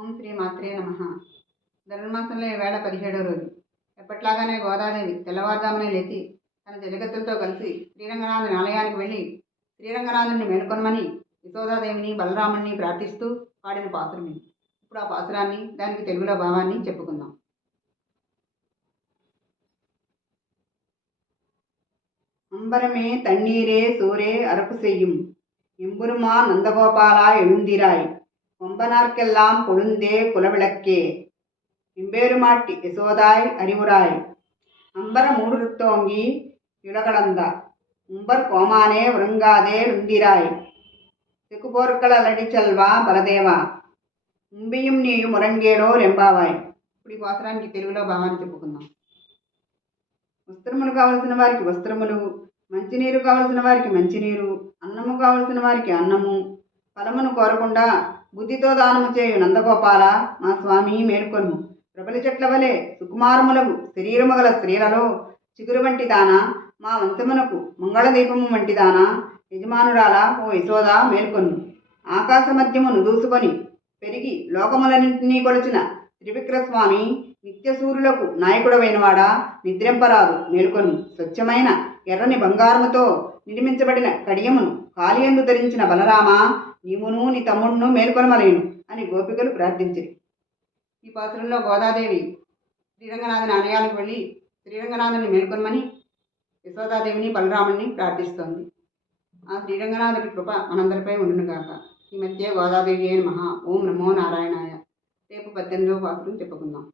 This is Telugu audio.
ఓం శ్రీ మాత్రే నమః. ధనుర్మాసంలో ఈవేళ 17వ రోజు. ఎప్పట్లాగానే గోదాదేవి తెల్లవారుజామునే లేచి తన జలగత్తులతో కలిసి శ్రీరంగనాథుని ఆలయానికి వెళ్ళి శ్రీరంగనాథుని మేల్కొనమని యశోదాదేవిని బలరాముని ప్రార్థిస్తూ పాడిన పాసురం ఇది. ఇప్పుడు ఆ పాసురాన్ని దానికి తెలుగులో భావాన్ని చెప్పుకుందాం. அம்பரமே தண்ணீரே சோரே அரப்பு செய்யும் எம்பெருமா நந்தகோபாலா எழுந்திராய் கொம்பனார்க்கெல்லாம் கொழுந்தே குலவிளக்கே எம்பேருமாட்டி யசோதாய் அறிவுராய் அம்பர மூடுருத்தோங்கி யுலகளந்தா உம்பர் கோமானே உறங்காதே ருந்திராய் తెక్కుపోరుకల అలడిచల్వా బలదేవా ఉంబియం నీయు మురంగేలో రెంబావాయ్. ఇప్పుడు ఈ పాత్రానికి తెలుగులో భావాన్ని చెప్పుకుందాం. వస్త్రములు కావలసిన వారికి వస్త్రములు, మంచినీరు కావలసిన వారికి మంచినీరు, అన్నము కావలసిన వారికి అన్నము, ఫలమును కోరకుండా బుద్ధితో దానము చేయు నందగోపాల మా స్వామి మేల్కొను. ప్రబలి చెట్ల వలె సుకుమారములకు శరీరము గల స్త్రీలలో చిగురు వంటి దానా, మా వంశమునకు మంగళదీపము వంటి దానా, యజమానురాల ఓ యశోద మేల్కొను. ఆకాశ మధ్యమును దూసుకొని పెరిగి లోకములన్నింటినీ కొలిచిన త్రివిక్రస్వామి నిత్యసూరులకు నాయకుడవైనవాడా నిద్రింపరాదు మేల్కొను. స్వచ్ఛమైన ఎర్రని బంగారముతో నిర్మించబడిన కడియమును కాలియందు ధరించిన బలరామ నీవును నీ తమ్ముడును మేల్కొనమలేను అని గోపికలు ప్రార్థించిరి. ఈ పాత్రలో గోదాదేవి శ్రీరంగనాథుని ఆలయాలకు వెళ్ళి శ్రీరంగనాథుని మేల్కొనమని యశోదాదేవిని బలరాముని ప్రార్థిస్తోంది. ఆ శ్రీరంగనాథుడి కృప మనందరిపై ఉండునుగాక. ఈ మధ్య గోదాదేవి నమః. ఓం నమో నారాయణాయ. రేపు 18వ పాసురం చెప్పుకుందాం.